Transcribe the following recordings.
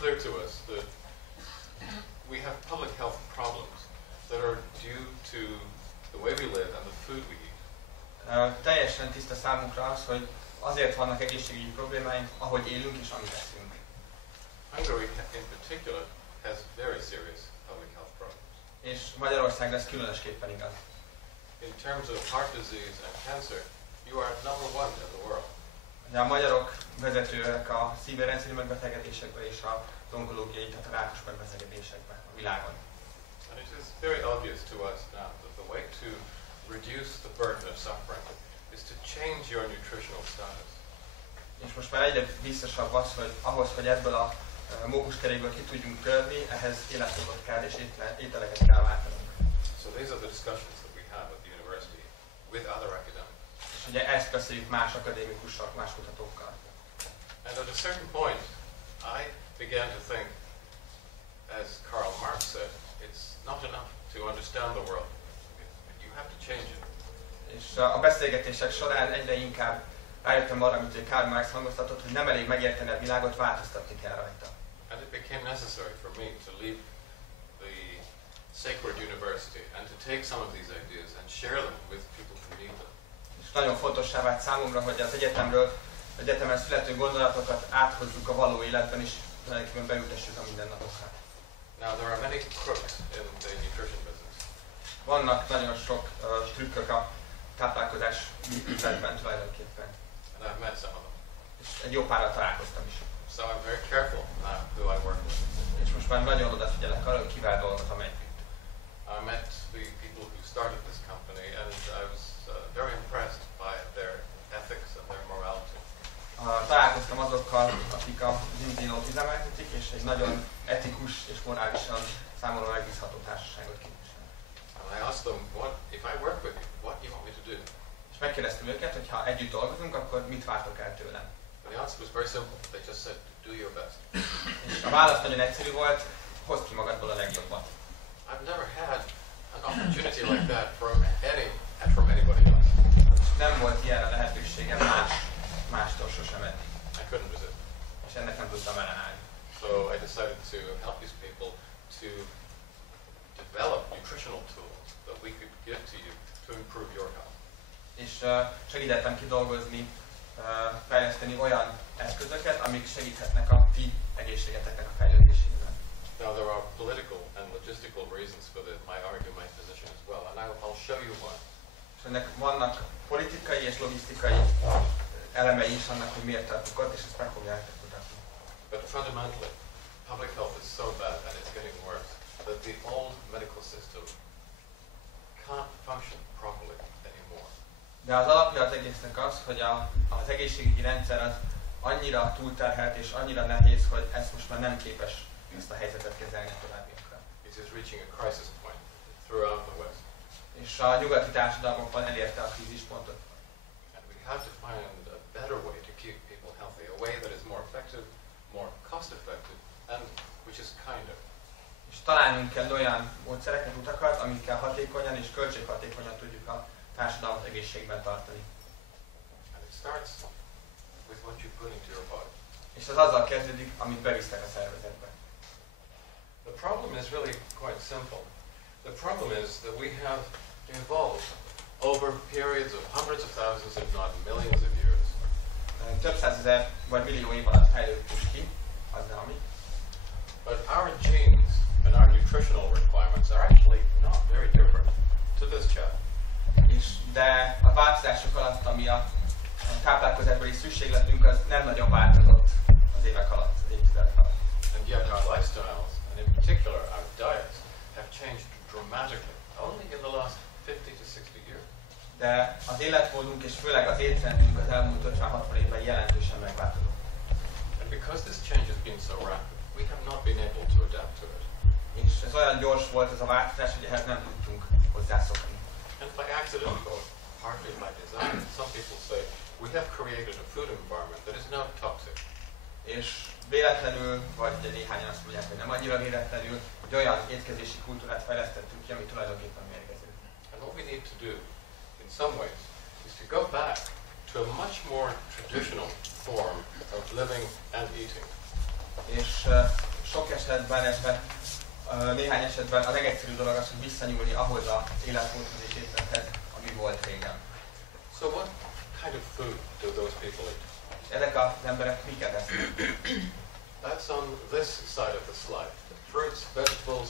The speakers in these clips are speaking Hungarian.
clear to us that we have public health problems that are due to the way we live and the food we eat. Teljesen tiszta számunkra az, hogy azért vannak egészségügyi problémáink, ahogy élünk és amit eszünk. Hungary in particular has very serious public health problems. És Magyarország lesz különösképpen igaz. In terms of heart disease and cancer, you are number one in the world. A magyarok vezetőek a szívérendszeri megbetegedésekben és az onkológiai, tehát a rákos megbetegedésekben a világon. And it is very obvious to us now that the way to reduce the burden of suffering is to change your nutritional status. És most már egyre biztosabb az, hogy ahhoz, hogy ebből a mókuskerékből ki tudjunk törni, ehhez életmódot kell és ételeket kell váltanunk. So these are the discussions that we have at the university with other academics. És ugye ezt beszéljük más akadémikussal, más kutatókkal. And at a certain point, I began to think, as Karl Marx said, it's not enough to understand the world. You have to change it. És a beszélgetések során egyre inkább rájöttem arra, amit Karl Marx hangoztatott, hogy nem elég megérteni a világot, változtatni kell rajta. And it became necessary for me to leave the sacred university and to take some of these ideas and share them with people who need them. És nagyon fontossá vált számomra, hogy az egyetemen születő gondolatokat áthozzuk a való életben, és tulajdonképpen beültessük a mindennapokra. Now there are many crooks in the nutrition business. Vannak nagyon sok trükkök a táplálkozás üzletben tulajdonképpen. And I've met some of them. És egy jó párral találkoztam is. So I'm very careful now who I work with. És most már nagyon odafigyelek arra, hogy kivel dolgozom együtt. I met the people who started this company and I was very impressed by their ethics and their morality. Találkoztam azokkal, akik az indulót üzemeltetik, és egy nagyon etikus és morálisan számomra megbízható társaságot képviselnek. And I asked them, if I work with you, what do you want me to do? És megkérdeztem őket, hogy ha együtt dolgozunk, akkor mit vártok el tőlem? And the answer was very simple. They just said, do your best. És a válasz nagyon egyszerű volt, hozd ki magadból a legjobbat. I've never had an opportunity like that from anybody else. Nem volt ilyen a lehetőségem mástól sosem eddig. I couldn't resist. És ennek nem tudtam ellenállni. So I decided to help these people to develop nutritional tools that we could give to you to improve your health. És segítettem kidolgozni, fejleszteni olyan eszközöket, amik segíthetnek a ti egészségeteknek a fejlődésében. Now there are political and logistical reasons for my argument position as well, and I'll show you why. És ennek vannak politikai és logisztikai elemei is annak, hogy miért tartunk ott, és ezt meg fogják mutatni. But fundamentally, public health is so bad and it's getting worse that the old medical system can't function properly anymore. De az alapja az egésznek az, hogy az egészségügyi rendszer az annyira túlterhelt és annyira nehéz, hogy ez most már nem képes ezt a helyzetet kezelni továbbiakra. It is reaching a crisis point throughout the West. És a nyugati társadalmakban elérte a krízispontot. And we have to find a better way to keep people healthy, a way that is more effective, more cost-effective, and which is kinder. És találnunk kell olyan módszereket, utakat, amikkel hatékonyan és költséghatékonyan tudjuk a társadalmat egészségben tartani. And it starts with what you put into your body. És az azzal kezdődik, amit bevisztek a szervezetbe. The problem is really quite simple. The problem is that we have evolved over periods of hundreds of thousands, if not millions of years. Több százezer vagy millió év alatt fejlődtünk ki, az ami. But our genes and our nutritional requirements are actually not very different to this chap. De a változások alatt, ami a táplálkozásbeli szükségletünk, az nem nagyon változott az évek alatt, az évtizedek alatt. And yet our lifestyles, and in particular our diets, have changed dramatically only in the last 50 to 60 years. De az életmódunk és főleg az étrendünk az elmúlt 50-60 évben jelentősen megváltozott. And because this change has been so rapid, we have not been able to adapt to it. És ez olyan gyors volt ez a változás, hogy ehhez nem tudtunk hozzászokni. And by accident or partly by design, some people say we have created a food environment that is not toxic. És véletlenül, vagy néhányan azt mondják, hogy nem annyira véletlenül, hogy olyan étkezési kultúrát fejlesztettünk ki, ami tulajdonképpen mérgező. And what we need to do, in some ways, is to go back to a much more traditional form of living and eating. És sok esetben, néhány esetben a legegyszerűbb dolog az, hogy visszanyúlni ahhoz az életmódhoz és élethez, ami volt régen. So what kind of food do those people eat? Ezek az emberek miket esznek? That's on this side of the slide. Fruits, vegetables,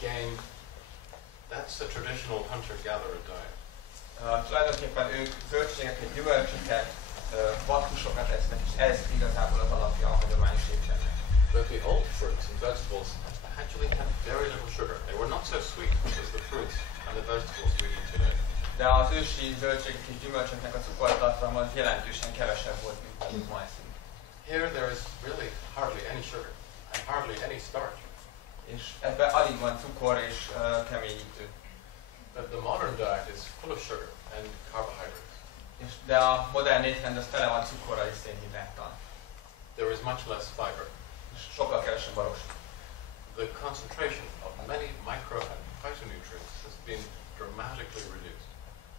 game. That's a traditional hunter-gatherer diet. Tulajdonképpen ők zöldségeket, gyümölcsöket, vadhúsokat esznek, és ez igazából az alapja a hagyományos étrennek. But the old fruits and vegetables actually had very little sugar. They were not so sweet as the fruits and the vegetables we eat today. De az ősi zöldségek és gyümölcsöknek a cukortartalma az jelentősen kevesebb volt, mint amit ma eszünk. Here there is really hardly any sugar and hardly any starch. És ebben alig van cukor és keményítő. But the modern diet is full of sugar and carbohydrates. De a modern étrend az tele van cukorral és szénhidráttal. There is much less fiber. És sokkal kevesebb baros. The concentration of many micro and phytonutrients has been dramatically reduced.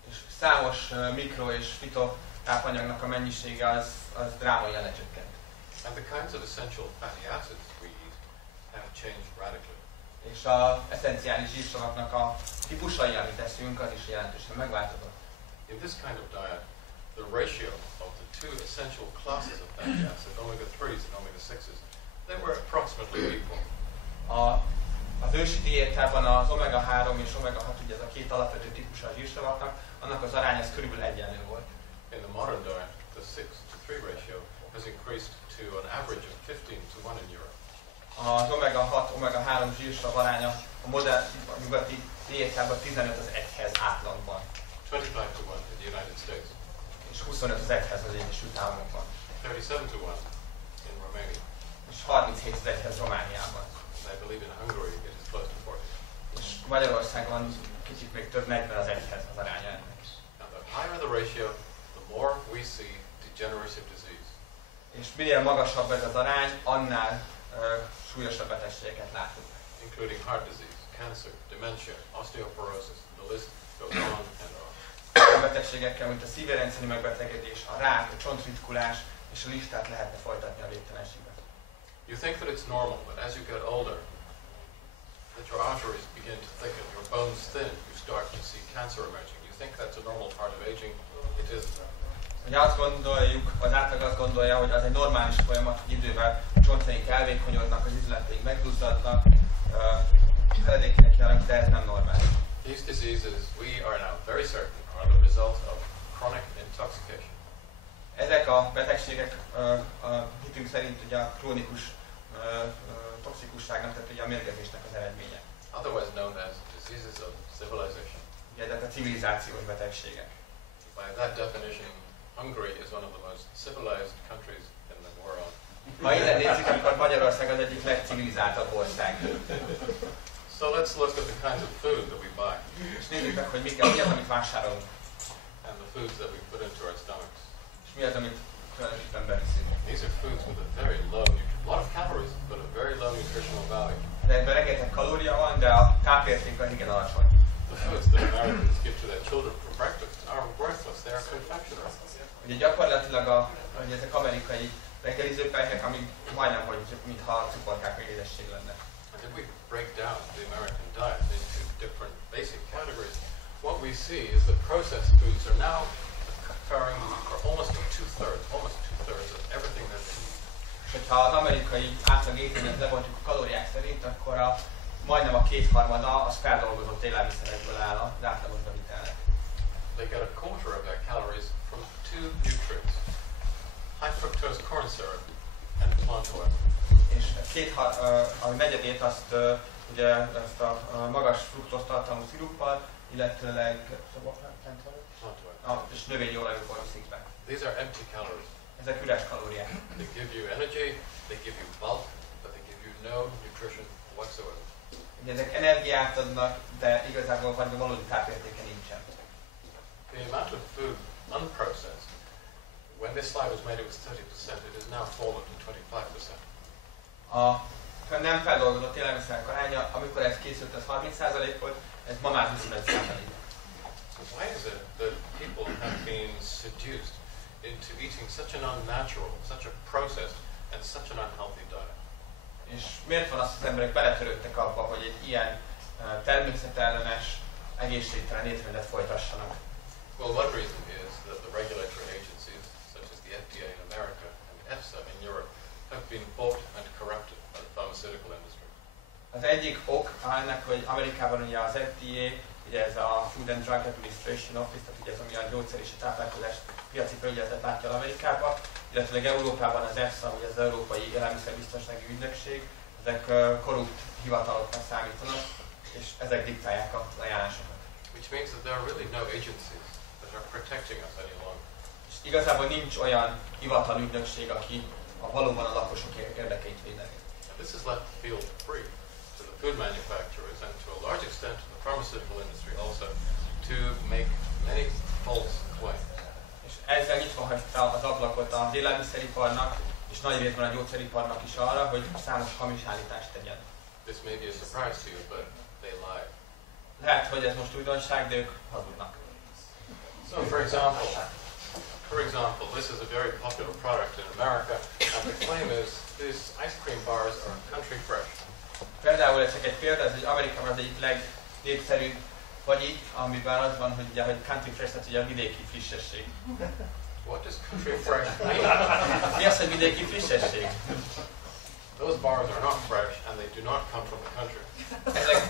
És számos mikro és fitotápanyagnak a mennyisége az drámaian lecsökkent. And the kinds of essential fatty acids we eat have changed radically. És az eszenciális zsírsavaknak a típusai, amit eszünk, az is jelentősen megváltozott. In this kind of diet, the ratio of the two essential classes of fatty acid, omega-3s and omega-6s, they were approximately equal. Az ősi diétában az omega-3 és omega-6, ugye ez a két alapvető típusa a zsírsavaknak, annak az arány az körülbelül egyenlő volt. In the modern diet, the 6-to-3 ratio has increased to an average of 15-to-1 in Europe. Az omega-6, omega-3 zsírsav aránya a modern nyugati diétában 15 az 1-hez átlagban. 25-to-1 in the United States. És 25 az 1-hez az Egyesült Államokban. 37-to-1 in Romania. És 37 az 1-hez Romániában. I believe in Hungary it is close to 40. És Magyarországon kicsit még több 40 az 1-hez az aránya ennek. Now the higher the ratio, the more we see degenerative disease. És minél magasabb ez az arány, annál súlyosabb betegségeket látunk. Including heart disease, cancer, dementia, osteoporosis, the list goes on and on. A betegségekkel, mint a szívérendszeri megbetegedés, a rák, a csontritkulás, és a listát lehetne folytatni a végtelenségbe. You think that it's normal, but as you get older, that your arteries begin to thicken, your bones thin, you start to see cancer emerging. You think that's a normal part of aging? It isn't. Hogy azt gondoljuk, az átlag azt gondolja, hogy az egy normális folyamat, hogy idővel a csontjaink elvékonyodnak, az izületeink megduzzadnak, feledékenek járnak, de ez nem normális. These diseases, we are now very certain, are the result of chronic intoxication. Ezek a betegségek a hitünk szerint ugye a krónikus toxikusságnak, tehát ugye a mérgezésnek az eredménye. Otherwise known as diseases of civilization. Ugye ezek a civilizációs betegségek. By that definition, Hungary is one of the most civilized countries in the world. Ha innen nézzük, akkor Magyarország az egyik legcivilizáltabb ország. So let's look at the kinds of food that we buy. És nézzük meg, hogy mi az, amit vásárolunk. And the foods that we put into our stomachs. És mi az, amit tulajdonképpen beviszünk. These are foods with a very low, a lot of calories, but a very low nutritional value. De ebben rengeteg kalória van, de a tápérték az igen alacsony. The foods that Americans give to their children for breakfast are worthless. They are confectionery. Ugye gyakorlatilag hogy ezek amerikai reggelizőpelyhek, amik majdnem, hogy mintha cukorkák vagy édesség lenne. And if we break down the American diet into different basic categories, what we see is that processed foods are now occurring for almost two-thirds of everything that they eat. És hogyha az amerikai átlag étrendet lebontjuk a kalóriák szerint, akkor majdnem a kétharmada az feldolgozott élelmiszerekből áll az átlagos bevitelnek. They get a quarter of their calories from two nutrients: high fructose corn syrup and plant oil. És a negyedét azt ugye ezt a magas fruktóz tartalmú sziruppal, illetőleg és növényi olajokból viszik be. These are empty calories. Ezek üres kalóriák. They give you energy, they give you bulk, but they give you no nutrition whatsoever. Ugye ezek energiát adnak, de igazából valódi tápértéke nincsen. The amount of food unprocessed, when this slide was made it was 30%, it has now fallen to 25%. A nem feldolgozott élelmiszerek aránya, amikor ez készült, az 30% volt, ez ma már 25%. So why is it that people have been seduced into eating such an unnatural, such a processed, and such an unhealthy diet? És miért van az, hogy az emberek beletörődtek abba, hogy egy ilyen természetellenes, egészségtelen étrendet folytassanak? Well, one reason is that the regulatory agencies, such as the FDA in America and the EFSA in Europe, have been bought and corrupted by the pharmaceutical industry. Az egyik ok ennek, hogy Amerikában ugye az FDA, ugye ez a Food and Drug Administration Office, tehát ugye ez ami a gyógyszer és a táplálkozás piaci felügyeletet látja Amerikában, illetve Európában az EFSA, ugye az Európai Élelmiszerbiztonsági Ügynökség, ezek korrupt hivataloknak számítanak, és ezek diktálják az ajánlásokat. Which means that there are really no agencies that are protecting us any longer. És igazából nincs olyan hivatalügynökség, aki valóban a lakosok érdekeit védeni. This has left the field free to the food manufacturers and to a large extent to the pharmaceutical industry also to make many false claims. És ezzel nyitva hagyta az ablakot az élelmiszeriparnak, és nagy részben a gyógyszeriparnak is arra, hogy számos hamis állítást tegyen. This may be a surprise to you, but they lie. Lehet, hogy ez most újdonság, de ők hazudnak. So, for example, this is a very popular product in America, and the claim is these ice cream bars are country fresh. Például ez csak egy példa, ez egy Amerikában az egyik legnépszerűbb vagyik, amiben az van, hogy ugye, hogy country fresh, tehát ugye a vidéki frissesség. What does country fresh mean? Mi az, hogy vidéki frissesség? Those bars are not fresh, and they do not come from the country.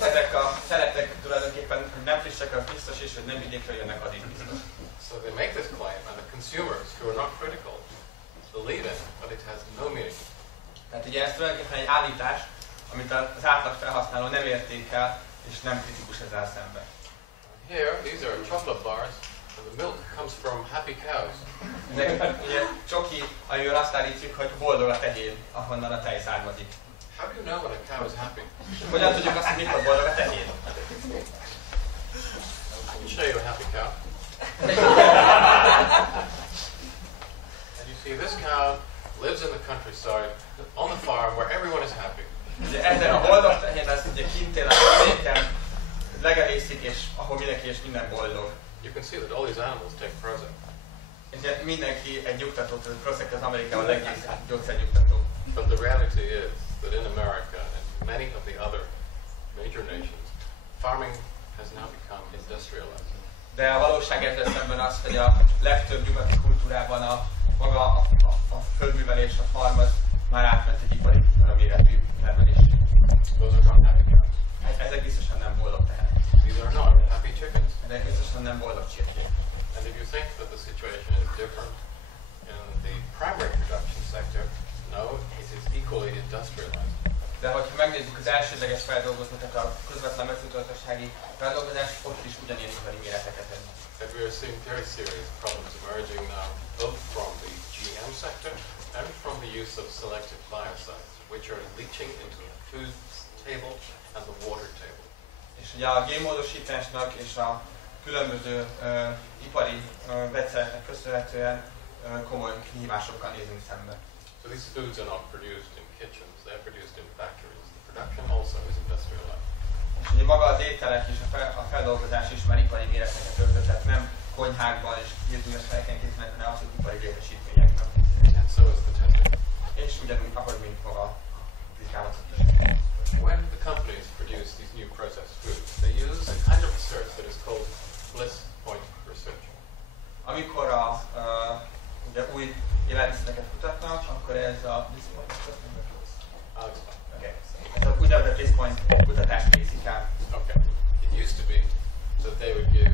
Ezek a szeletek tulajdonképpen, hogy nem frissek, az biztos, és hogy nem vidékről jönnek, az is biztos. So they make this claim, and the consumers, who are not critical, believe it, but it has no meaning. Tehát ugye ez tulajdonképpen egy állítás, amit az átlag felhasználó nem értékel, és nem kritikus ezzel szemben. Here, these are chocolate bars, and the milk comes from happy cows. Ezek ugye csoki, amivel azt állítjuk, hogy boldog a tehén, ahonnan a tej származik. How do you know when a cow is happy? Hogyan tudjuk azt, hogy mikor boldog a tehén? Let me show you a happy cow. And you see this cow lives in the countryside, on the farm, where everyone is happy. Ugye ezzel a boldog tehén, ez ugye kint él a vidéken, legelészik, és ahol mindenki és minden boldog. You can see that all these animals take Prozac. És mindenki egy nyugtatót, a Prozac az Amerikában a leggyőzőbb gyógyszernyugtató. But the reality is that in America and many of the other major nations, farming has now become industrialized. De a valóság ezzel szemben az, hogy a legtöbb nyugati kultúrában maga a földművelés, a farm az már átment egy ipari méretű termelésre. Those are not happy cows. Ezek biztosan nem boldog tehenek. These are not happy chickens. Ezek biztosan nem boldog csirkék. And if you think that the situation is different in the primary production sector, no, it is equally industrialized. De hogyha megnézzük az elsődleges feldolgozást, tehát a közvetlen mezőgazdasági feldolgozást, ott is ugyanilyen ipari méreteket ez. And we are seeing very serious problems emerging now, both from the GM sector and from the use of selective biocides, which are leaching into the food table and the water table. És ugye a génmódosításnak és a különböző ipari vegyszereknek köszönhetően komoly kihívásokkal nézünk szembe. So these foods are not produced in kitchens, they're produced in factories. The production also is industrialized. És ugye maga az ételek és a feldolgozás is már ipari méreteket öltött, tehát nem konyhákban és bizonyos helyeken készülnek, hanem abszolút ipari létesítményekben. And so is the testing. És ugyanúgy, ahogy mint maga a vizsgálatok is. When the companies produce these new processed foods, they use a kind of research that is called bliss point research. Amikor ugye új élelmiszereket kutatnak, akkor ez a bliss point ez a úgynevezett bliss point kutatást végzik el. Okay. It used to be that they would give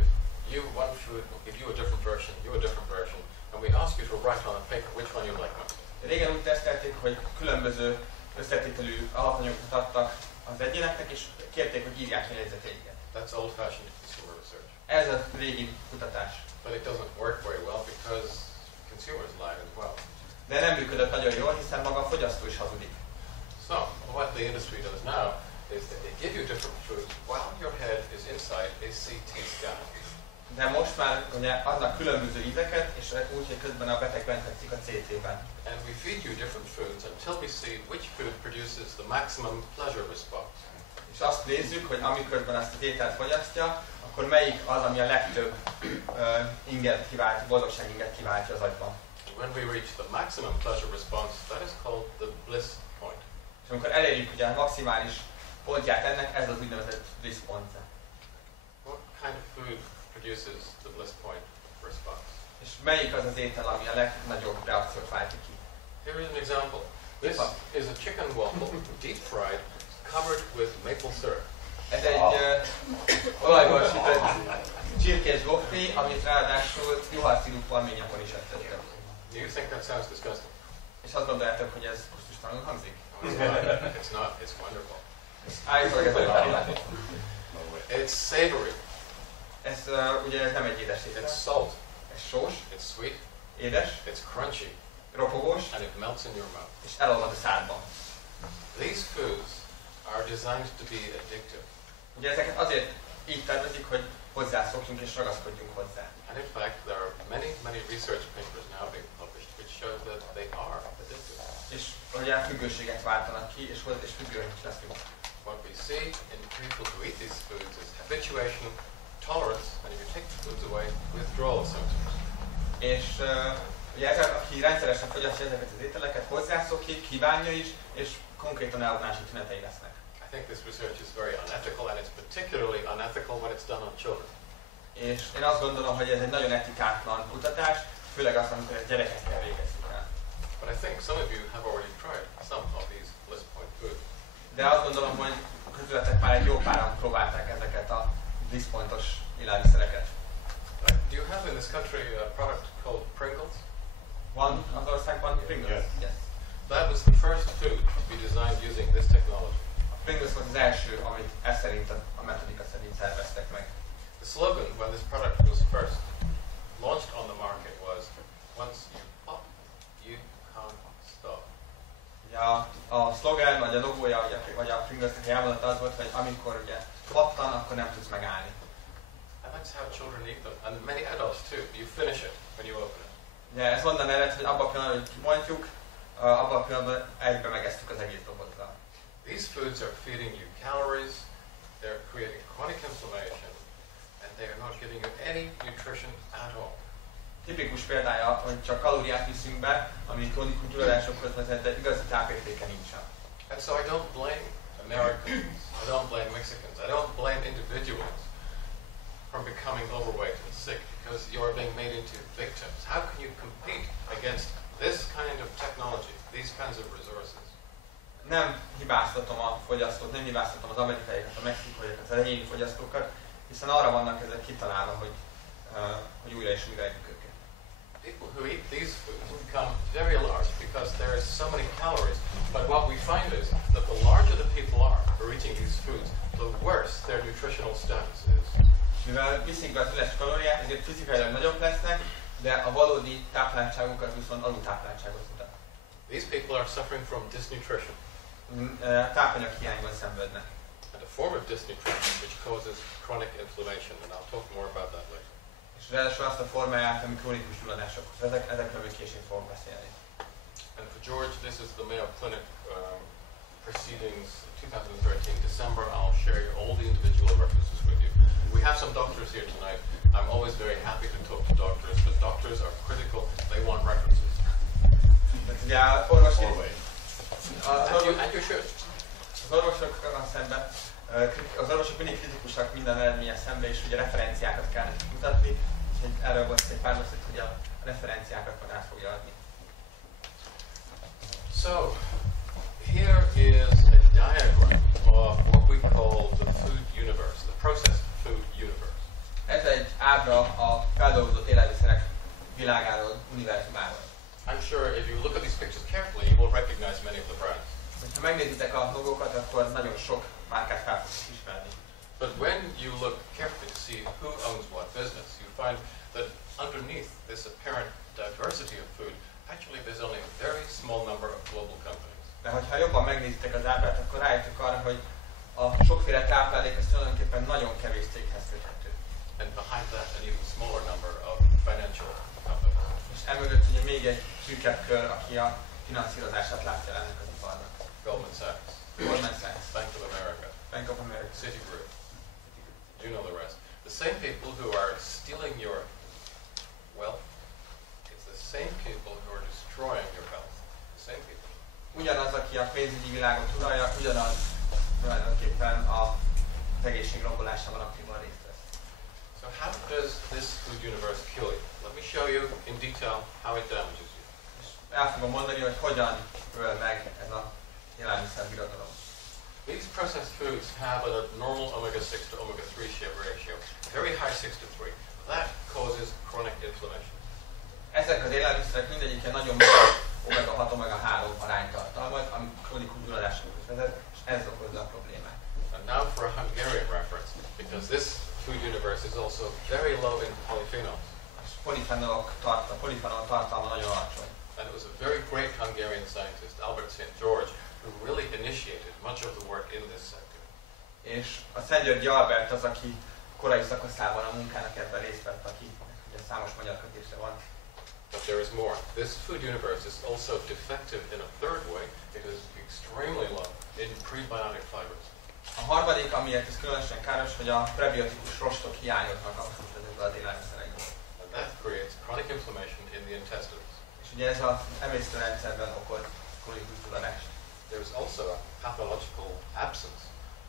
you one food, we'll give you a different version, you a different version, and we ask you to write on a paper which one you like most. Régen úgy tesztelték, hogy különböző összetételű alapanyagokat adtak az egyéneknek, és kérték, hogy írják a jegyzeteiket. That's old-fashioned consumer research. Ez a régi kutatás. But it doesn't work very well because consumers lie as well. De nem működött nagyon jól, hiszen maga a fogyasztó is hazudik. So, what the industry does now is that they give you different foods while your head is inside a CT scan. De most már ugye adnak különböző ízeket, és úgy, hogy közben a beteg bent fekszik a CT-ben. And we feed you different foods until we see which food produces the maximum pleasure response. És azt nézzük, hogy amiközben azt az ételt fogyasztja, akkor melyik az, ami a legtöbb inget kivált, boldogság inget kiváltja az agyban. When we reach the maximum pleasure response, that is called the bliss point. És amikor elérjük ugye a maximális pontját ennek, ez az úgynevezett bliss pont. What kind of food produces the bliss point response? És melyik az az étel, ami a legnagyobb reakciót váltja ki? Here is an example. This is a chicken waffle, deep fried, covered with maple syrup. Ez egy olajból sütött csirkés gofri, amit ráadásul juharsziruppal még nyakon is ettettek. Do you think that sounds disgusting? És azt gondoljátok, hogy ez kusztustalanul hangzik? It's not. It's wonderful. Állítólag ez nagyon It's savory. Ez ugye ez nem egy édes étel. It's salt. Ez sós, It's sweet. édes, It's crunchy. ropogós, And it melts in your mouth. és elolvad a szádban. These foods are designed to be addictive. Ugye ezeket azért így tervezik, hogy hozzászokjunk és ragaszkodjunk hozzá. And in fact, there are many research papers now being published which show that they are addictive. És ugye függőséget váltanak ki, és függőek is leszünk. What we see in people who eat these foods is habituation, tolerance, and if you take the foods away, withdrawal symptoms. És ugye ez, aki rendszeresen fogyasztja ezeket az ételeket, hozzászokik, kívánja is, és konkrétan eladási tünetei lesznek. I think this research is very unethical, and it's particularly unethical when it's done on children. És én azt gondolom, hogy ez egy nagyon etikátlan kutatás, főleg azt, amikor ezt gyerekekkel végezzük el. But I think some of you have already tried some of these bliss point foods. De azt gondolom, hogy közületek már egy jó páran próbálták ezeket a bliss pontos élelmiszereket. Do you have in this country a product called Pringles? Van az országban Pringles? Yes. That was the first food to be designed using this technology. A Pringles volt az első, amit ez szerint a metodika szerint szerveztek meg. The slogan when this product was first launched on the market was, once you pop, you can't stop. Ugye a szlogen, vagy a logója, vagy a Pringles-nek elmondata az volt, hogy amikor ugye pattan, akkor nem tudsz megállni. And that's how children eat them, and many adults too. You finish it when you open it. Ugye ez onnan ered, hogy abban a pillanatban, hogy kimondjuk, abban a pillanatban egybe megesztük az egész dobozzal. These foods are feeding you calories, they're creating chronic inflammation, and they are not giving you any nutrition at all. Tipikus példája, hogy csak kalóriát viszünk be, ami krónikus gyulladásokhoz vezet, de igazi tápértéke nincsen. And so I don't blame Americans, I don't blame Mexicans, I don't blame individuals from becoming overweight and sick because you're being made into victims. How can you compete against this kind of technology, these kinds of resources? Nem hibáztatom a fogyasztót, nem hibáztatom az amerikaiakat, a mexikaiakat, az egyéni fogyasztókat, hiszen arra vannak ezek kitalálva, hogy újra és újra együk őket. People who eat these foods become very large because there is so many calories. But what we find is that the larger the people are who are eating these foods, the worse their nutritional status is. Mivel viszik be a füles kalóriát, ezért fizikailag nagyobb lesznek, de a valódi tápláltságukat viszont alultápláltságot mutat. These people are suffering from dysnutrition. Tápanyag hiányban szenvednek. And a form of dysnutrition which causes chronic inflammation, and I'll talk more about that later. És ráadásul azt a formáját, ami krónikus gyulladásokhoz. Ezekről még később fogok beszélni. And for George, this is the Mayo Clinic proceedings 2013 December. I'll share all the individual references with you. We have some doctors here tonight. I'm always very happy to talk to doctors, but doctors are critical. They want references. Ugye az orvosi... And you should. Az orvosokkal szemben, az orvosok mindig kritikusak minden eredményes szemben, és ugye referenciákat kell nekik mutatni, úgyhogy erről volt egy pár beszéd, hogy a referenciákat majd át fogja adni. So, here is a diagram of what we call the food universe, the processed food universe. Ez egy ábra a feldolgozott élelmiszerek világáról, univerzumáról. I'm sure if you look at these pictures carefully, you will recognize many of the brands. Ha megnézitek a logókat, akkor nagyon sok márkát fel fogsz ismerni. But when you look carefully to see who owns what business, you find that underneath this apparent diversity of food, actually there's only a very small number of global companies. De hogyha jobban megnézitek az ábrát, akkor rájöttök arra, hogy a sokféle táplálék az tulajdonképpen nagyon kevés céghez köthető. And behind that, an even smaller number of financial companies. És emögött ugye még egy szűkebb kör, aki a finanszírozását látja ennek az iparnak. Goldman Sachs, Bank of America, Citigroup. You know the rest. The same people who are stealing your wealth, it's the same people who are destroying your health. The same people. Ugyanaz, aki aki a pénzügyi világot uralja, ugyanaz tulajdonképpen az egészség rombolásában aktívan részt vesz. So how does this food universe kill you? Let me show you in detail how it damages you. És el fogom mondani, hogy hogyan öl meg ez a élelmiszerbirodalom. These processed foods have a normal omega-6 to omega-3 ratio, very high 6:3. That causes chronic inflammation. Ezek az élelmiszerek mindegyike nagyon magas omega-6, omega-3 arányt tartalmaz, ami krónikus gyulladáshoz vezet, és ez okozza a problémát. And now for a Hungarian reference, because this food universe is also very low in polyphenols. És polifenol tartalma nagyon alacsony. And it was a very great Hungarian scientist, Albert St. George, who really initiated much of the work in this sector. És a Szent Györgyi Albert az, aki korai szakaszában a munkának ebben részt vett, aki ugye számos magyar kötése van. But there is more. This food universe is also defective in a third way. It is extremely low in prebiotic fibers. A harmadik, amiért ez különösen káros, hogy a prebiotikus rostok hiányoznak abszolút ezekből az élelmiszerekből. And that creates chronic inflammation in the intestines. És ugye ez az emésztőrendszerben okoz krónikus gyulladást. There is also a pathological absence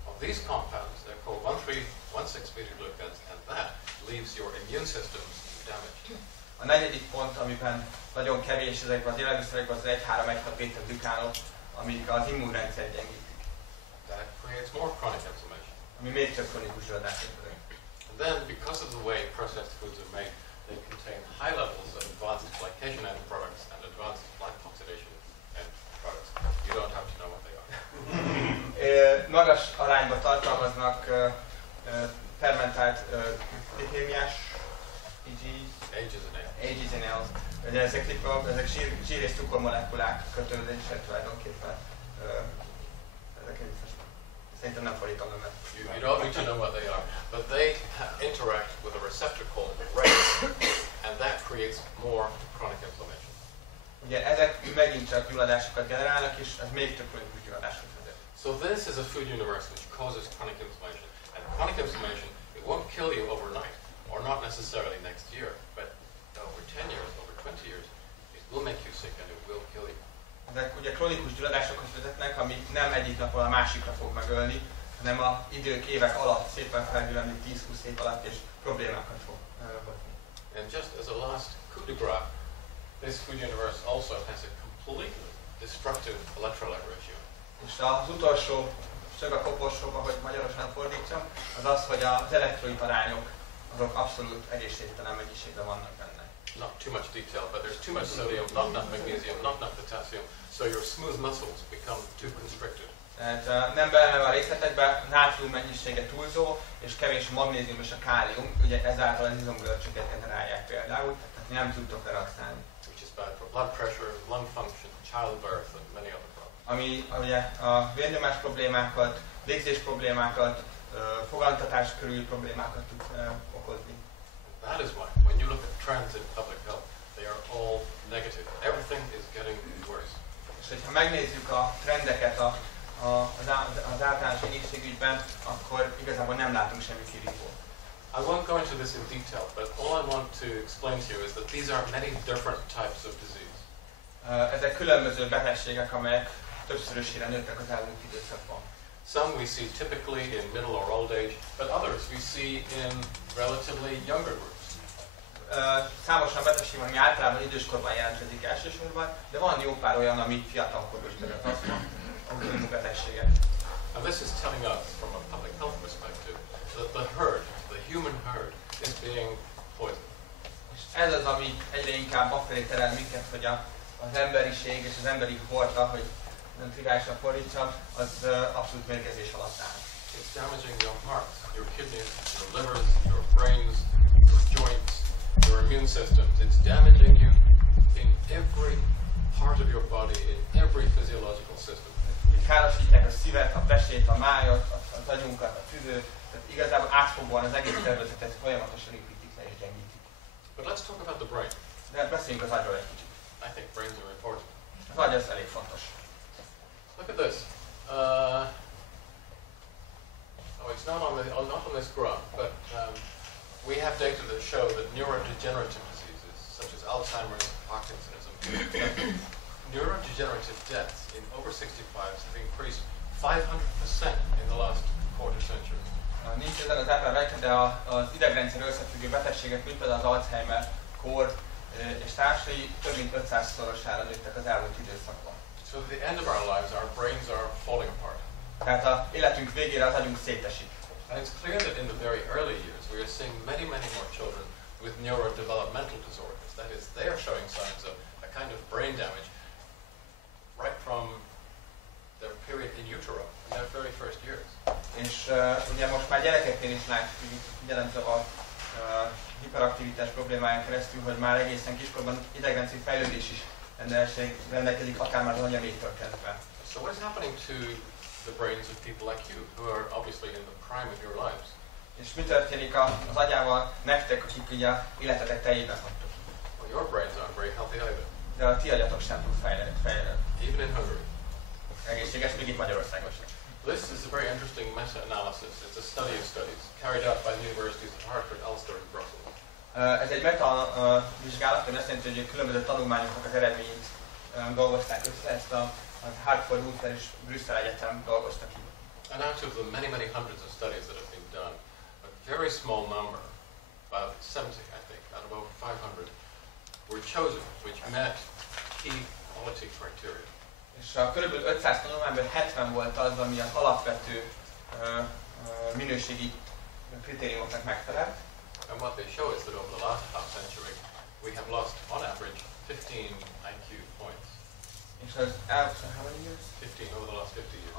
of these compounds. They're called 1,3,1,6 beta-glucans, and that leaves your immune systems damaged. A negyedik pont, amiben nagyon kevés ezekben az élelmiszerekben, az 1,3,1,6 beta-glukánok, amik az immunrendszer gyengítik. That creates more chronic inflammation. Ami még több krónikus gyulladást okoz. And then, because of the way processed foods are made, they contain high levels of advanced glycation end products and advanced glycosylation end products. You don't have to know what they are. Magas arányban tartalmaznak fermentált glikémiás AGs-NLs. Ugye ezek zsír és cukormolekulák kötődése tulajdonképpen. Szerintem nem fordítom le, mert You don't need to know what they are, but they interact with a receptor called rész, and that creates more chronic inflammation. Ugye ezek megint csak gyulladásokat generálnak, és ez még több krónikus gyulladáshoz vezet. So this is a food universe which causes chronic inflammation. And chronic inflammation, it won't kill you overnight, or not necessarily next year, but over 10 years, over 20 years, it will make you sick and it will kill you. Ezek ugye krónikus gyulladásokhoz vezetnek, ami nem egyik napról a másikra fog megölni, hanem a idők, évek alatt szépen felgyűlni 10-20 év alatt, és problémákat fog hozni. And just as a last coup de grace, this food universe also has a completely destructive electrolyte ratio. És az utolsó csög a koporsóba, hogy magyarosan fordítsam, az az, hogy az elektrolit arányok azok abszolút egészségtelen mennyiségben vannak benne. Not too much detail, but there's too much sodium, not enough magnesium, not enough potassium, so your smooth muscles become too constricted. Tehát nem belemenve a részletekbe, nátrium mennyisége túlzó, és kevés a magnézium és a kálium, ugye ezáltal az izomgörcsöket generálják például, tehát nem tudtok relaxálni. Which is bad for blood pressure, lung function, childbirth, and many other problems. Ami ugye a vérnyomás problémákat, légzés problémákat, fogantatás körül problémákat tud okozni. That is why, when you look at trends in public health, they are all negative. Everything is getting worse. És hogyha megnézzük a trendeket az általános egészségügyben, akkor igazából nem látunk semmi kirívót. I won't go into this in detail, but all I want to explain to you is that these are many different types of disease. Ezek különböző betegségek, amelyek többszörösére nőttek az elmúlt időszakban. Some we see typically in middle or old age, but others we see in relatively younger groups. Számos betegség van, ami általában időskorban jelentkezik elsősorban, de van jó pár olyan, ami fiatalkorban is, például az aszma, autoimmun betegségek. And this is telling us, from a public health perspective, that the herd, the human herd, is being poisoned. És ez az, ami egyre inkább afelé terel minket, hogy az emberiség és az emberi horda, hogy nem triviálisan fordítsam, az abszolút mérgezés alatt áll. It's damaging your heart, your kidneys, your livers, your brains, your joints, your immune systems. It's damaging you in every part of your body, in every physiological system. Károsítják a szívet, a pesét, a májat, az agyunkat, a tüdőt, tehát igazából átfogóan az egész szervezetet folyamatosan építik le és gyengítik. But let's talk about the brain. De beszéljünk az agyról egy kicsit. I think brains are important. Az agy az elég fontos. Look at this. It's not on this graph, but we have data that show that neurodegenerative diseases such as Alzheimer's, Parkinsonism, neurodegenerative deaths in over 65s have increased 500% in the last quarter century. Nincs ezen az ebben rajta, de az idegrendszer összefüggő betegségek, mint például az Alzheimer, kór és társai több mint 500-szorosára nőttek az elmúlt időszakban. So at the end of our lives, our brains are falling apart. Tehát az életünk végére az agyunk szétesik. And it's clear that in the very early years, we are seeing many more children with neurodevelopmental disorders. That is, they are showing signs of a kind of brain damage right from their period in utero, in their very first years. És ugye most már gyerekeknél is látjuk, figyelemzavar, hiperaktivitás problémáján keresztül, hogy már egészen kiskorban idegrendszeri fejlődés is rendelkezik, akár már az anyaméktől kezdve. So what is happening to the brains of people like you, who are obviously in the prime of your lives? És mi történik az agyával nektek, akik ugye életetek teljében hagytok? Well, your brains aren't very healthy either. De a ti agyatok sem tud fejlődni. Even in Hungary. Egészséges, még itt Magyarországon sem. This is a very interesting meta-analysis. It's a study of studies carried out by the universities of Hartford, Ulster and Brussels. Ez egy meta-vizsgálat, ami azt jelenti, hogy különböző tanulmányoknak az eredményét dolgozták össze, ezt a Hartford, Ulster és Brüsszel Egyetem dolgoztak ki. And out of the many hundreds of studies that have been done, a very small number, about 70 I think, out of over 500, were chosen which met key quality criteria. És a kb. 500 tanulmányból 70 volt az, ami az alapvető minőségi kritériumoknak megfelelt. And what they show is that over the last half century, we have lost, on average, 15 IQ points. És az elmúlt, how many years? 15 over the last 50 years.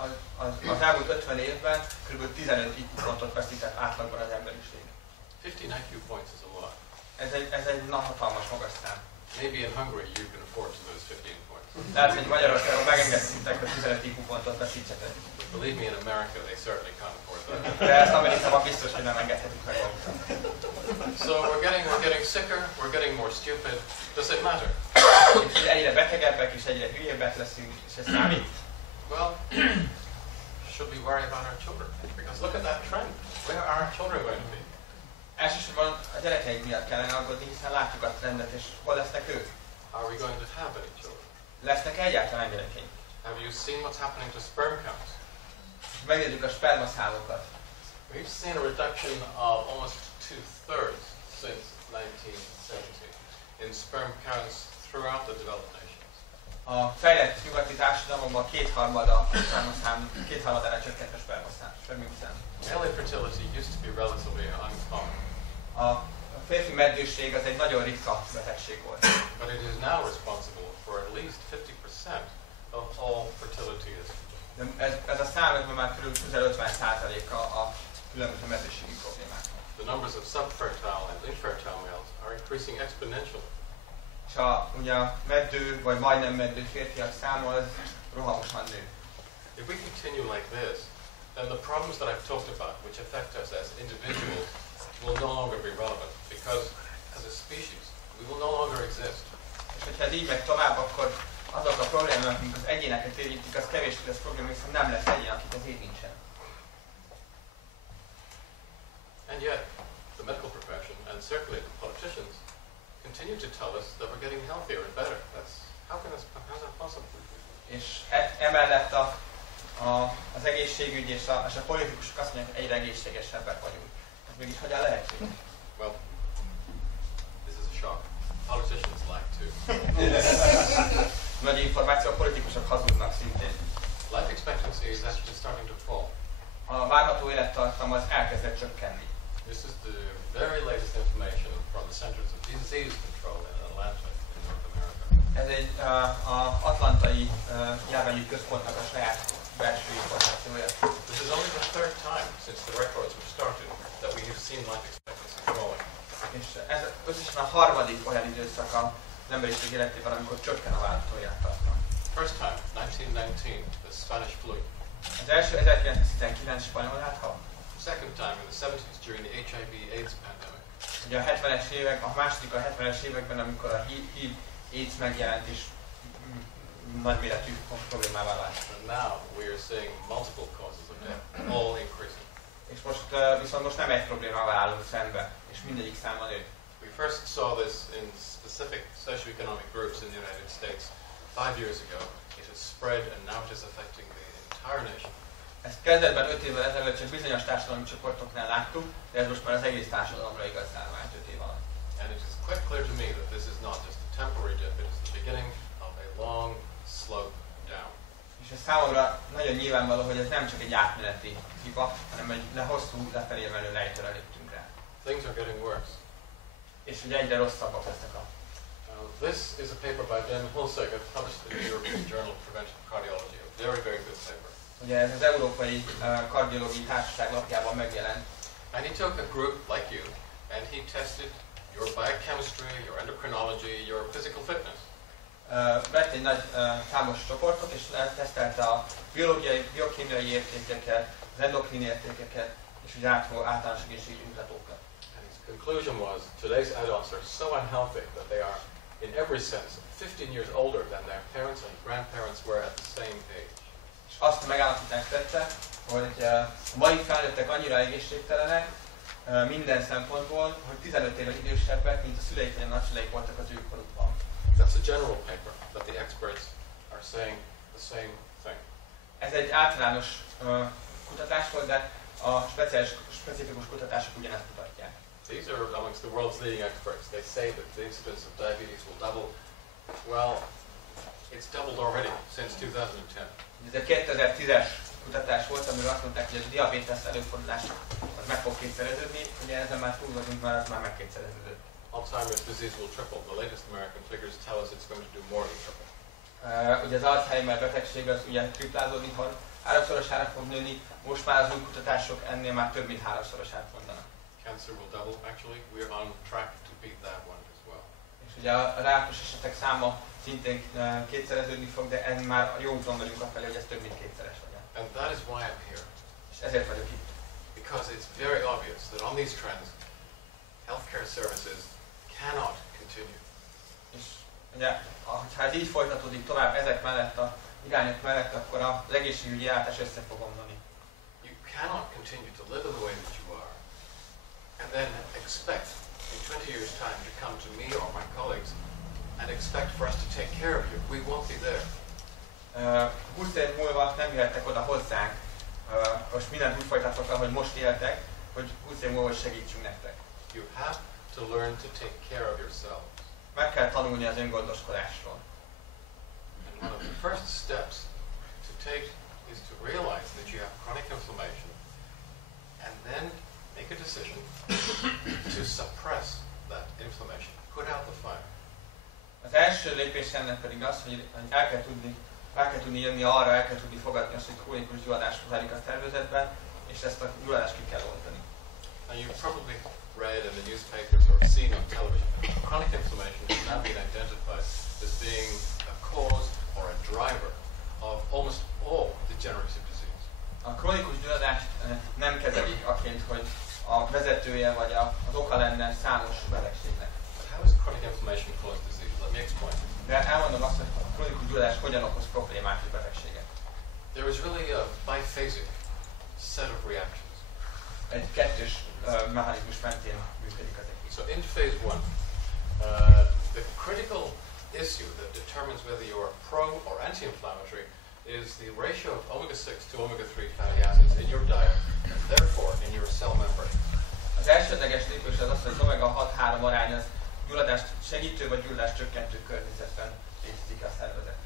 Az elmúlt 50 évben kb. 15 IQ pontot veszített átlagban az emberiség. 15 IQ points is a lot. Ez egy hatalmas magas szám. Maybe in Hungary you can afford to lose 15 points. Lehet, hogy Magyarországon megengedhettek, hogy 15 IQ pontot veszítsetek. Believe me, in America they certainly can't afford that. De ezt Amerikában biztos, hogy nem engedhetik meg magukat. So we're getting sicker, we're getting more stupid. Does it matter? Egyre betegebbek és egyre hülyébbek leszünk, és ez számít. Well, should we worry about our children? Because look at that trend. Where are our children going to be? Elsősorban a gyerekeink miatt kellene aggódni, hiszen látjuk a trendet, és hol lesznek ők? Are we going to have any children? Lesznek egyáltalán gyerekeink? Have you seen what's happening to sperm counts? Megnézzük a spermaszámokat. We've seen a reduction of almost 2/3 since 1970 in sperm counts throughout the developed nations. A fejlett nyugati társadalomban kétharmadára csökkent a spermaszám. Male infertility used to be relatively uncommon. A férfi meddőség az egy nagyon ritka betegség volt. But it is now responsible for at least 50% of all fertility issues. Ez a szám már kb. 50%-a a különböző meddőségi problémáknak. The numbers of subfertile and infertile males are increasing exponentially. És ugye a meddő vagy majdnem meddő férfiak száma az rohamosan nő. If we continue like this, then the problems that I've talked about, which affect us as individuals, will no longer be relevant, because as a species, we will no longer exist. És hogyha ez így megy tovább, akkor azok a problémák, amik az egyéneket érintik, az kevésbé lesz probléma, hiszen nem lesz egyén, akit az érintsen. And yet, the medical profession, and certainly the politicians, continue to tell us that we're getting healthier and better. How's that possible? És emellett az egészségügy és a politikusok azt mondják, hogy egyre egészségesebbek vagyunk. Ez mégis hogyan lehetséges? Well, this is a shock. Politicians lie too. Nagy információ, a politikusok hazudnak szintén. Life expectancy is actually starting to fall. A várható élettartam az elkezdett csökkenni. This is the very latest information from the Centers of Disease Control in Atlanta, in North America. Ez egy az atlantai járványügyi központnak a saját belső információja. This is only the third time since the records were started that we have seen life expectancy falling. És ez összesen a harmadik olyan időszak az emberiség életében, amikor csökken a várható élettartam. First time, 1919, the Spanish flu. Az első 1919 spanyol háthal. Second time in the 70s during the HIV/AIDS pandemic. Ugye a 70-es évek, a második a 70-es években, amikor a HIV/AIDS megjelent és nagyméretű problémává vált. And now we are seeing multiple causes of death, all increasing. És viszont most nem egy problémával állunk szembe, és mindegyik száma nő. We first saw this in specific socioeconomic groups in the United States 5 years ago, it has spread and now it is affecting the entire nation. Ezt kezdetben 5 évvel ezelőtt csak bizonyos társadalmi csoportoknál láttuk, de ez most már az egész társadalomra igazán vált 5 év alatt. And it is quite clear to me that this is not just a temporary dip, it is the beginning of a long slope down. És ez számomra nagyon nyilvánvaló, hogy ez nem csak egy átmeneti hiba, hanem egy hosszú lefelé menő lejtőre léptünk rá. Things are getting worse. És ugye egyre rosszabbak lesznek a... This is a paper by Ben Hulsegger, published in the European Journal of Preventive Cardiology, a very, very good paper. Ugye ez az Európai Kardiológiai Társaság lapjában megjelent. And he took a group like you, and he tested your biochemistry, your endocrinology, your physical fitness. Vett egy nagy számos csoportot, és tesztelte a biológiai, biokémiai értékeket, az endokrin értékeket, és ugye általános egészségügyi mutatókat. And his conclusion was, today's adults are so unhealthy that they are, in every sense, 15 years older than their parents and grandparents were at the same age. És azt a megállapítást tette, hogy a mai felnőttek annyira egészségtelenek minden szempontból, hogy 15 évvel idősebbek, mint a szüleik vagy a nagyszüleik voltak az ő korukban. That's a general paper, but the experts are saying the same thing. Ez egy általános kutatás volt, de a specifikus kutatások ugyanezt mutatják. These are amongst the world's leading experts. They say that the incidence of diabetes will double. Well, it's doubled already since 2010. Ez egy 2010-es kutatás volt, amiről azt mondták, hogy a diabétesz előfordulás az meg fog kétszereződni, ugye ezen már túl vagyunk, mert az már megkétszereződött. Alzheimer's disease will triple. The latest American figures tell us it's going to do more than triple. Ugye az Alzheimer betegség az ugye triplázódni fog, 3-szorosára fog nőni, most már az új kutatások ennél már több mint 3-szorosát mondanak. Cancer will double. Actually, we are on track to beat that one as well. És ugye a rákos esetek száma szintén kétszereződni fog, de en már jó úton vagyunk afelé, hogy ez több mint kétszeres legyen. And that is why I'm here. És ezért vagyok itt. Because it's very obvious that on these trends, healthcare services cannot continue. És ugye, ha ez így folytatódik tovább ezek mellett, a irányok mellett, akkor az egészségügyi ellátás össze fog omlani. You cannot continue to live in the way that you are and then expect in 20 years' time to come to me or my colleagues and expect for us to take care of you. We won't be there. 20 év múlva nem jöhettek oda hozzánk, most mindent úgy folytatok, ahogy most éltek, hogy 20 év múlva segítsünk nektek. You have to learn to take care of yourself. Meg kell tanulni az öngondoskodásról. And one of the first steps to take is to realize that you have chronic inflammation and then make a decision to suppress that inflammation, put out the fire. Az első lépés ennek pedig az, hogy el kell tudni jönni arra, el kell tudni fogadni azt, hogy krónikus gyulladás zajlik a szervezetben, és ezt a gyulladást ki kell oldani. Now you've probably read in the newspapers or seen on television, chronic inflammation has now been identified as being a cause or a driver of almost all degenerative disease. A krónikus gyulladást nem kezelik aként, hogy a vezetője vagy az oka lenne számos betegségnek. But how is chronic inflammation cause disease? Let me explain. De elmondom azt, hogy a krónikus gyulladás hogyan okoz problémát és betegséget. There is really a biphasic set of reactions. Egy kettős mechanizmus mentén működik az egész. So in phase 1, the critical issue that determines whether you are pro or anti-inflammatory is the ratio of omega-6 to omega-3 fatty acids in your diet and therefore in your cell membrane. Az elsődleges lépés az az, hogy az omega-6-3 arány az gyulladást segítő vagy gyulladást csökkentő környezetben részítik a szervezet.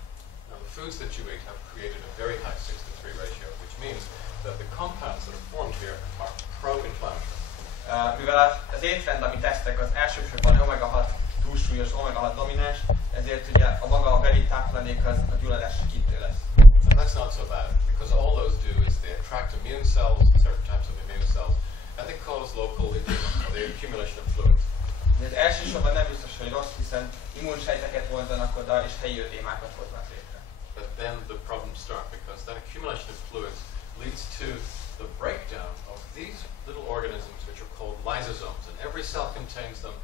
Now the foods that you eat have created a very high 6-to-3 ratio, which means that the compounds that are formed here are pro-inflammatory. Mivel az étrend, amit esztek, az elsősorban omega-6 túlsúlyos, omega-6 domináns, ezért ugye a maga a beli táplálék az a gyulladás segítő lesz. And that's not so bad, because all those do is they attract immune cells, certain types of immune cells, and they cause local edema, or the accumulation of fluids. De ez elsősorban nem biztos, hogy rossz, hiszen immunsejteket vonzanak oda, és helyi ödémákat hoznak létre. But then the problems start, because that accumulation of fluids leads to the breakdown of these little organisms which are called lysosomes, and every cell contains them.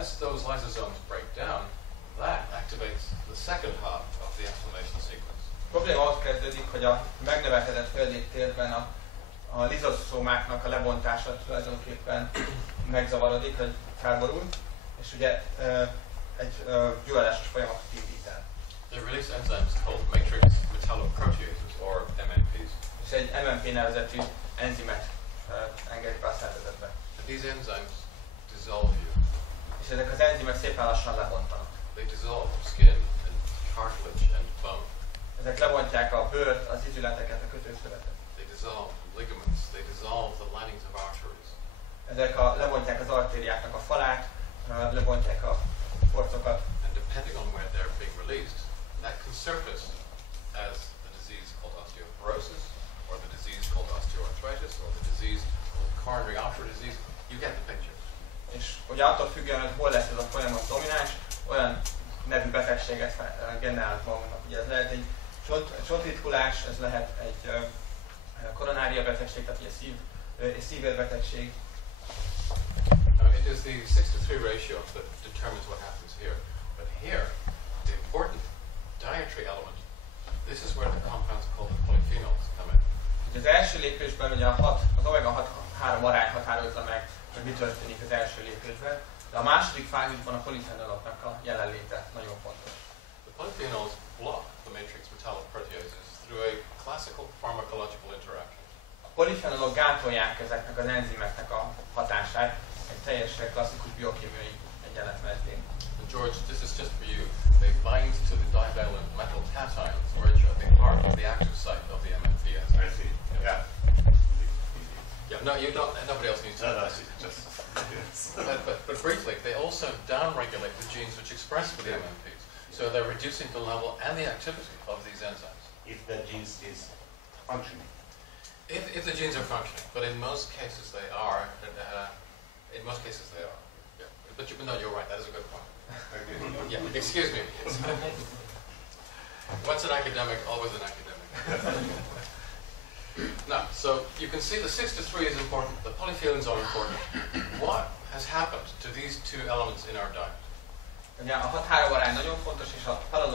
As those lysosomes break down, that activates the second half of the inflammation sequence. A probléma ott kezdődik, hogy a megnövekedett földlégtérben a lizoszómáknak a lebontása tulajdonképpen megzavarodik, hogy felborul, és ugye egy gyulladásos folyamatot indít el. They're really various enzymes called matrix metalloproteases, or MMPs. És egy MMP nevezetű enzimet engedik be a szervezetbe. And these enzymes dissolve you. És ezek az enzimek szépen lassan lebontanak. They dissolve skin and cartilage and bone. Ezek lebontják a bőrt, az izületeket, a kötőszövetet. They dissolve ligaments. They dissolve the linings of arteries. Ezek lebontják az artériáknak a falát, lebontják a porcokat. And depending on where they're being released, that can surface as a disease called osteoporosis, or the disease called osteoarthritis, or the disease called coronary artery disease. You get the picture. És ugye attól függően, hogy hol lesz ez a folyamat domináns, olyan nevű betegséget generálnak magunknak. Ugye ez lehet egy csontritkulás, ez lehet egy koronária betegség, tehát egy szívérbetegség. It is the 6:3 ratio that determines what happens here. But here, the important dietary element, this is where the compounds called the polyphenols come in. Az első lépésben ugye az omega-6-3 arány határozza meg, hogy mi történik az első lépésben, de a második fázisban a polifenoloknak a jelenléte nagyon fontos. The polyphenols block the matrix metalloproteases through a classical pharmacological interaction. A polifenolok gátolják ezeknek az enzimeknek a hatását egy teljesen klasszikus biokémiai egyenlet mentén. George, this is just for you. They bind to the divalent metal cations, which are the part of the active site of the MMP enzyme. I see. Yeah. Yeah, no, you don't. Nobody else needs to. No, I see. Just yes. But briefly, they also downregulate the genes which express for the MMPs. So they're reducing the level and the activity of these enzymes. If the genes is functioning. If the genes are functioning, but in most cases they are. In most cases they are. Yeah. But no, you're right. That is a good point. Yeah. Excuse me. Once an academic, always an academic. Now, so you can see the 6:3 is important. The polyphenols are important. What has happened to these two elements in our diet? Ugye a 6-3 arány nagyon fontos, és a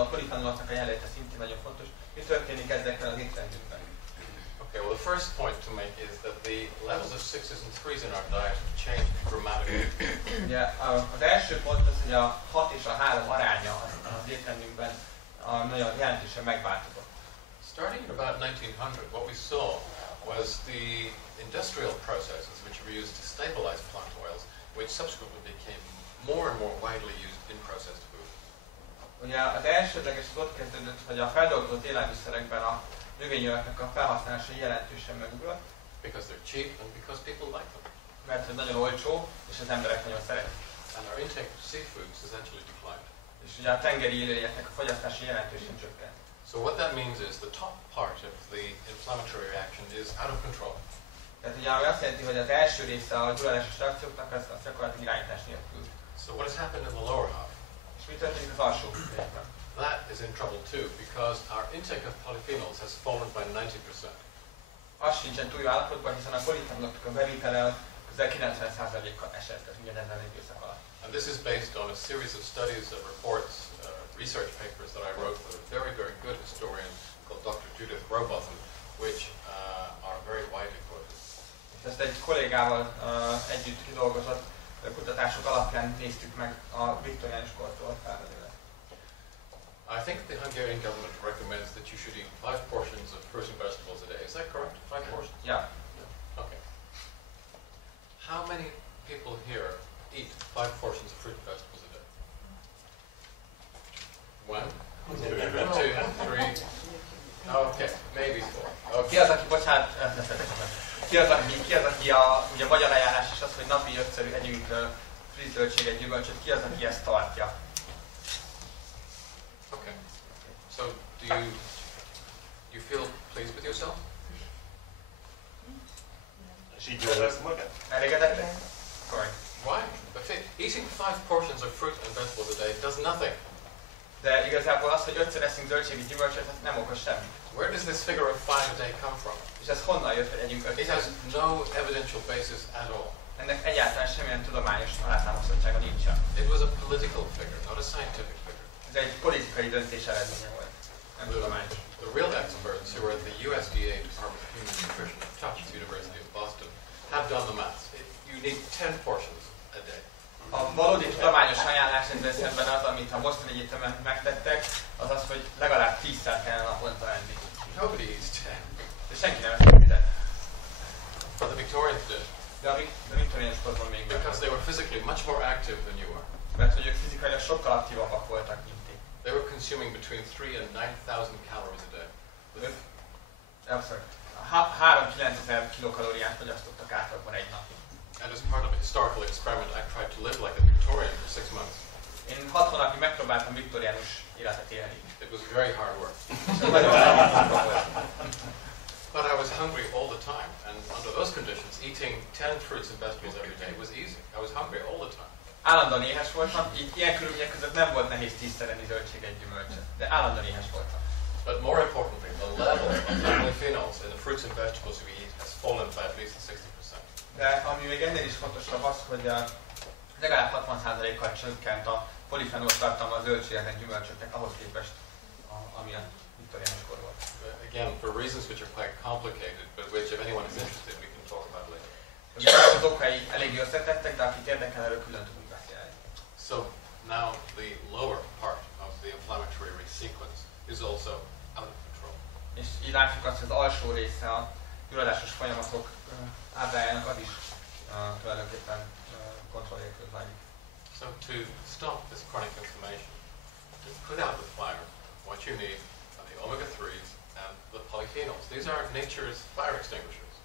polifenoloknak a jelenléte szintén nagyon fontos. Mi történik ezekkel az étrendünkben? Okay, well the first point to make is that the levels of 6s and 3s in our diet have changed dramatically. Ugye az első pont az, hogy a 6 és a 3 aránya az étrendünkben nagyon jelentősen megváltozott. Starting in about 1900, what we saw was the industrial processes which were used to stabilize plant oils, which subsequently became more and more widely used in processed food. Ugye az elsődleges az ott kezdődött, hogy a feldolgozott élelmiszerekben a növényolajoknak a felhasználása jelentősen megugrott. Because they're cheap and because people like them. Mert hogy nagyon olcsó, és az emberek nagyon szeretik. And our intake of seafoods essentially declined. És ugye a tengeri élőlényeknek a fogyasztása jelentősen csökkent. So what that means is the top part of the inflammatory reaction is out of control. Tehát ugye azt jelenti, hogy az első része a gyulladásos reakcióknak az gyakorlatilag irányítás nélkül. So what has happened in the lower half? És mi történik az alsó részben? That is in trouble too, because our intake of polyphenols has fallen by 90%. Az sincsen túl jó állapotban, hiszen a polifenoloknak a bevitele közel 90%-kal esett az ugyanezen időszak alatt. And this is based on a series of studies, reports, research papers that I wrote with a very, very good historian called Dr. Judith Robotham, which are very widely quoted. És ezt egy kollégával együtt kidolgozott kutatások alapján néztük meg a viktoriánus kortól felvedőleg. I think the Hungarian government recommends that you should eat 5 portions of fruit and vegetables a day. Is that correct? 5 portions? Yeah. Okay. How many people here eat 5 portions of fruit and vegetables a day? 1, 2, 3. Okay, maybe 4. Okay. Ki az, aki, bocsánat, ki az, aki ugye a magyar ajánlás is az, hogy napi 5-ször együnk friss zöldséget, gyümölcsöt, ki az, aki ezt tartja? Okay. So, do you feel pleased with yourself? Elégedettek? Correct. Why? But eating 5 portions of fruit and vegetables a day does nothing. De igazából az, hogy 5-ször eszünk zöldségi gyümölcsöt, ez nem okos semmi. Where does this figure of 5 a day come from? És ez honnan jött, hogy együnk 5-ször? It has no evidential basis at all. Ennek egyáltalán semmilyen tudományos alátámasztottsága nincsen. It was a political figure, not a scientific figure. Ez egy politikai döntés eredménye volt, nem tudományos. The real experts who are at the USDA Department of Human Nutrition at Tufts University of Boston have done the math. You need 10 portions a day. A valódi tudományos ajánlás ezzel szemben az, amit a Boston Egyetemen megtettek, az az, hogy legalább legalább 10-szer kellene naponta enni. Nobody eats 10. De senki nem eszik tizet. But the Victorians did. De a viktoriánus korban még Because they were physically much more active than you were. Mert hogy ők fizikailag sokkal aktívabbak voltak, mint ti. They were consuming between 3 and 9,000 calories a day. 3-9 kilokalóriát fogyasztottak átlagban egy napig. And as part of a historical experiment, I tried to live like a Victorian for 6 months. Én 6 hónapig megpróbáltam viktoriánus életet élni. It was very hard work. But I was hungry all the time, and under those conditions, eating 10 fruits and vegetables every day was easy. I was hungry all the time. Állandóan éhes voltam, így ilyen körülmények között nem volt nehéz 10-szer enni zöldséget, gyümölcsöt, de állandóan éhes voltam. But more importantly, the level of polyphenols in the fruits and vegetables we eat has fallen by at least 60%. De ami még ennél is fontosabb az, hogy legalább 60%-kal csökkent a polifenol tartalma a zöldségeknek, gyümölcsöknek ahhoz képest, ami a viktoriánus kor volt. Again, for reasons which are quite complicated, but which if anyone is interested, we can talk about later. Az okai elég összetettek, de akit érdekel, erről külön tudunk beszélni. So now the lower part of the inflammatory sequence is also out of control. És így látjuk azt, hogy az alsó része a gyulladásos folyamatok ábrájának az is tulajdonképpen kontroll nélkül zajlik. So to stop this chronic inflammation, to put out the fire, what you need are the omega-3s and the polyphenols. These are nature's fire extinguishers.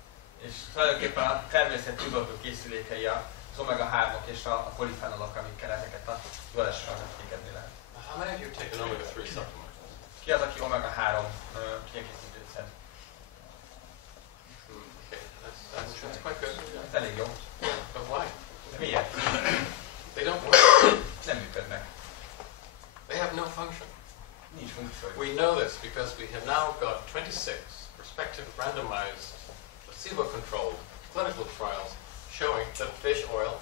És tulajdonképpen a természet tűzoltó készülékei az omega-3-ok és a polifenolok, amikkel ezeket a gyulladásokat végezni lehet. How many of you take an omega-3 supplement? Ki az, aki omega-3 kiegészítőt szed? Okay, that's quite good. Ez elég jó. But why? De miért? They don't work. Nem működnek. They have no function. Nincs funkció. We know this because we have now got 26 prospective randomized placebo-controlled clinical trials showing that fish oil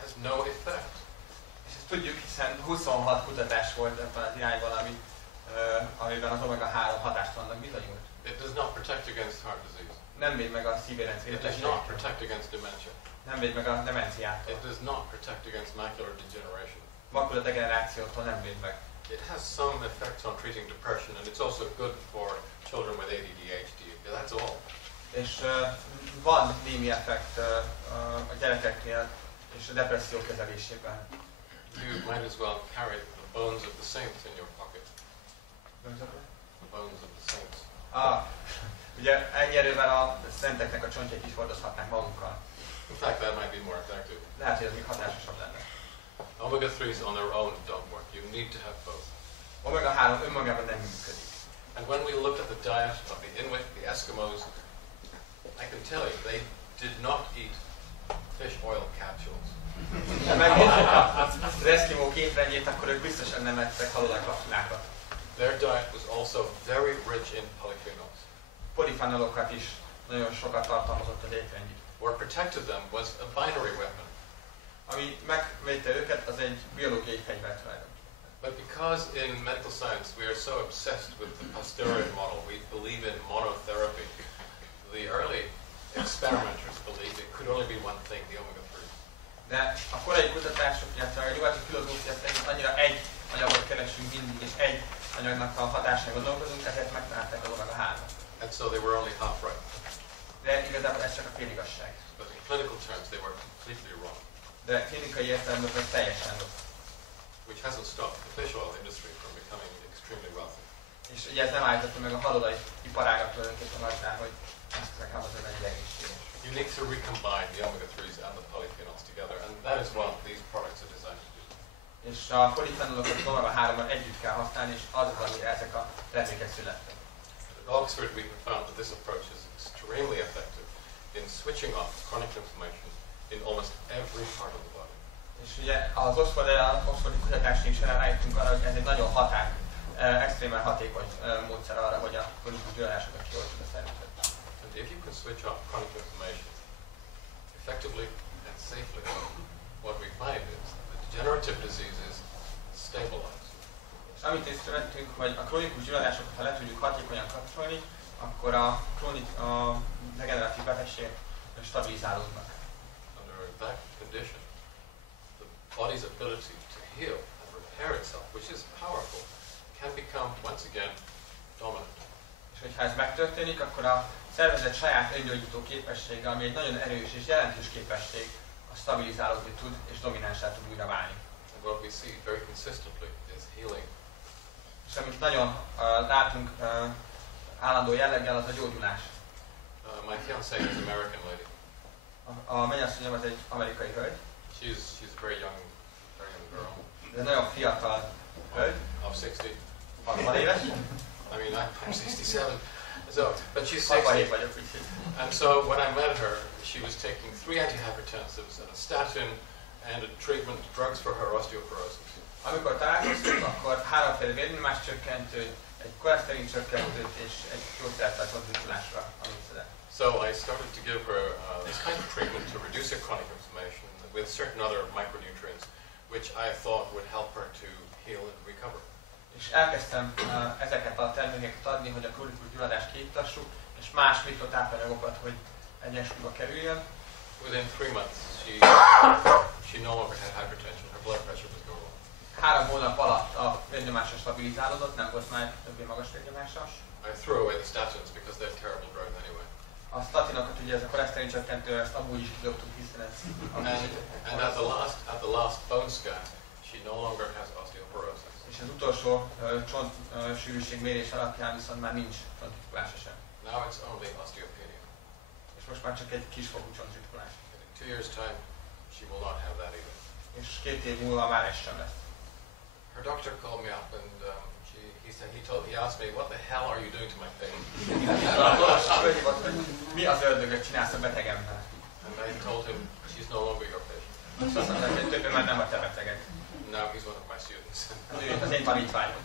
has no effect. És ezt tudjuk, hiszen 26 kutatás volt ebben az irányban, amiben az omega-3 hatástalannak bizonyult. It does not protect against heart disease. Nem véd meg a szívérendszeri It does not protect against dementia. Nem véd meg a demenciától. It does not protect against macular degeneration. Makuladegenerációtól nem véd meg. It has some effects on treating depression, and it's also good for children with ADD, ADHD. That's all. És van némi effekt a gyerekeknél és a depresszió kezelésében. You might as well carry the bones of the saints in your pocket. The bones of the saints. Ugye ennyi erővel a szenteknek a csontjait is hordozhatnánk magunkkal. In fact, that might be more effective. Lehet, hogy ez még hatásosabb lenne. Omega-3s on their own don't work. You need to have both. Omega-3 önmagában nem működik. And when we looked at the diet of the Inuit, the Eskimos, I can tell you, they did not eat fish oil capsules. Ha megnézzük az eszkimók étrendjét, akkor ők biztosan nem ettek halolajkapszulákat. Their diet was also very rich in polyphenols. Polifenolokat is nagyon sokat tartalmazott az étrendjük. What protected them was a binary weapon. Ami megvédte őket, az egy biológiai fegyver tulajdonképpen. But because in medical science we are so obsessed with the posterior model, we believe in monotherapy, the early experimenters believed it could only be one thing, the omega-3. De a korai kutatások, illetve a nyugati filozófia szerint annyira egy anyagot keresünk mindig, és egy anyagnak a hatásán gondolkozunk, ezért megtalálták az omega-3-at. And so they were only half right. De igazából ez csak a féligazság. But in clinical terms they were completely wrong. De klinikai értelemben ez teljesen rossz. Which hasn't stopped the fish oil industry from becoming extremely wealthy. És ugye ez nem állította meg a halolaj iparágat tulajdonképpen azzal, hogy ezek hamazon egy egészséges. You need to recombine the omega-3s and the polyphenols together, and that is what these products are designed to do. És a polifenolokat az omega-3-mal együtt kell használni, és az az, amire ezek a termékek születtek. At Oxford we have found that this approach is extremely effective in switching off chronic inflammation in almost every part of the body. És ugye az oxfordi kutatásaink során rájöttünk arra, hogy ez egy nagyon extrémen hatékony módszer arra, hogy a kronikus gyulladásokat kioltsuk a szervezetben. And if you can switch off chronic inflammation effectively and safely, what we find is that degenerative diseases stabilize. És amit észrevettünk, hogy a krónikus gyulladásokat, ha le tudjuk hatékonyan kapcsolni, akkor a degeneratív betegségek stabilizálódnak. Under that condition, the body's ability to heal and repair itself, which is powerful, can become, once again, dominant. És hogyha ez megtörténik, akkor a szervezet saját öngyógyító képessége, ami egy nagyon erős és jelentős képesség, a stabilizálódni tud és dominánsá tud újra válni. And what we see very consistently is healing. És amit nagyon látunk állandó jelleggel, az a gyógyulás. My fiancée is an American lady. A mennyasszonyom az egy amerikai hölgy. She's a very young girl. Ez egy nagyon fiatal hölgy. Of 60. 60 éves. I mean, I'm 67. So, but she's 67 60. vagyok, úgyhogy. And so when I met her, she was taking 3 antihypertensives and a statin and a treatment, drugs for her osteoporosis. Amikor találkoztunk, akkor 3 vérnyomás csökkentőt, egy koleszterin csökkentőt és egy gyógyszert vett hozzá amit szedett. So I started to give her this kind of treatment to reduce her chronic inflammation with certain other micronutrients, which I thought would help her to heal and recover. És elkezdtem ezeket a termékeket adni, hogy a krónikus gyulladást kiiktassuk, és más mikrotápanyagokat, hogy egyensúlyba kerüljön. Within 3 months, she no longer had hypertension. Her blood pressure was normal. 3 hónap alatt a vérnyomása stabilizálódott, nem volt már többé magas vérnyomása. I threw away the statins because they're terrible drugs anyway. A statinokat, ugye ez a koleszterin csökkentő, ezt amúgy is kidobtuk, hiszen ez... And at the last bone scan, she no longer has osteoporosis. És az utolsó csontsűrűség mérés alapján viszont már nincs csontritkulása sem. Now it's only osteopenia. És most már csak egy kisfokú csontritkulás. In 2 years' time, she will not have that either. És 2 év múlva már ez sem lesz. Her doctor called me up and he asked me, what the hell are you doing to my pain? Mi az ördögöt csinálsz a betegemmel? And I told him, she's no longer your patient. Azt mondta, hogy többé már nem a te beteged. Now he's one of my students. Az én tanítványom.